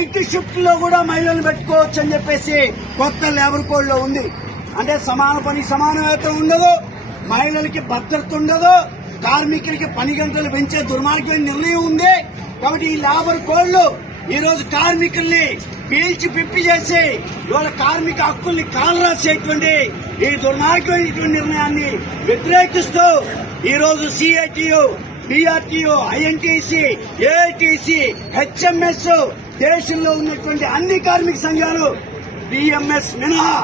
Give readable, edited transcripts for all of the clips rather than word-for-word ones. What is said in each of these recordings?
Night shift లో కూడా మహిళలు పెట్టుకోవచ్చు అని చెప్పేసి కొత్త లేబర్ కోడ్ లో ఉంది. అంటే సమాన పని సమాన వేతనం ఉండదు, మహిళలకి భద్రత ఉండదు, కార్మికులకి పని గంటలు పెంచే దుర్మార్గమైన నిర్ణయం ఉంది. కాబట్టి ఈ లేబర్ కోడ్ లో ఈ రోజు కార్మికుల్ని పీల్చి పిప్పి చేసి ఇవాళ కార్మిక హక్కుల్ని కాలరాసేటువంటి ఈ దుర్మార్గమైనటువంటి నిర్ణయాన్ని వ్యతిరేకిస్తూ ఈ రోజు CITU, BRTU, INTUC, AITC, HMS, దేశంలో ఉన్నటువంటి అన్ని కార్మిక సంఘాలు, బిఎంఎస్ మినహా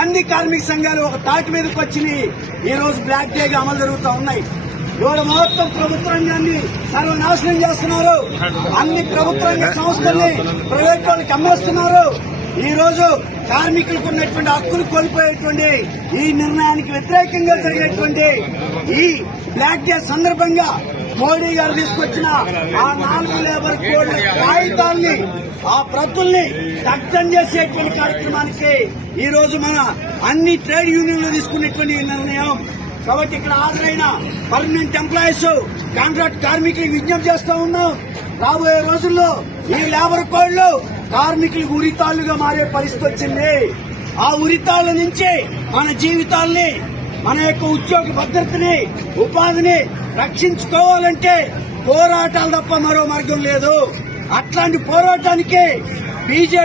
అన్ని కార్మిక సంఘాలు ఒక తాటి మీదకి వచ్చి ఈ రోజు బ్లాక్ డేగా అమలు జరుగుతూ ఉన్నాయి. ఇవాళ మొత్తం ప్రభుత్వ రంగాన్ని సర్వనాశనం చేస్తున్నారు. అన్ని ప్రభుత్వ రంగ సంస్థల్ని ప్రైవేట్ వాళ్ళకి అమ్మేస్తున్నారు. ఈ రోజు కార్మికులకు ఉన్నటువంటి హక్కులు కోల్పోయేటువంటి ఈ నిర్ణయానికి వ్యతిరేకంగా జరిగేటువంటి ఈ బ్లాక్ డే సందర్భంగా మోడీ గారు తీసుకొచ్చిన ఆ 4 లేబర్ కోడ్ కాగితాల్ని, ఆ ప్రతుల్ని దగ్ధం చేసేటువంటి కార్యక్రమానికి ఈ రోజు మన అన్ని ట్రేడ్ యూనియన్లు తీసుకునేటువంటి నిర్ణయం. కాబట్టి ఇక్కడ హాజరైన పర్మనెంట్ ఎంప్లాయీస్, కాంట్రాక్ట్ కార్మికులకు విజ్ఞప్తి చేస్తూ ఉన్నాం. రాబోయే రోజుల్లో ఈ లేబర్ కోడ్లు కార్మికులకు ఉరితాళ్లుగా మారే పరిస్థితి వచ్చింది. ఆ ఉరితాళ్ల నుంచి మన జీవితాల్ని, మన యొక్క ఉద్యోగ భద్రతని, ఉపాధిని రక్షించుకోవాలంటే పోరాటాలు తప్ప మరో మార్గం లేదు. అట్లాంటి పోరాటానికి బీజేపీ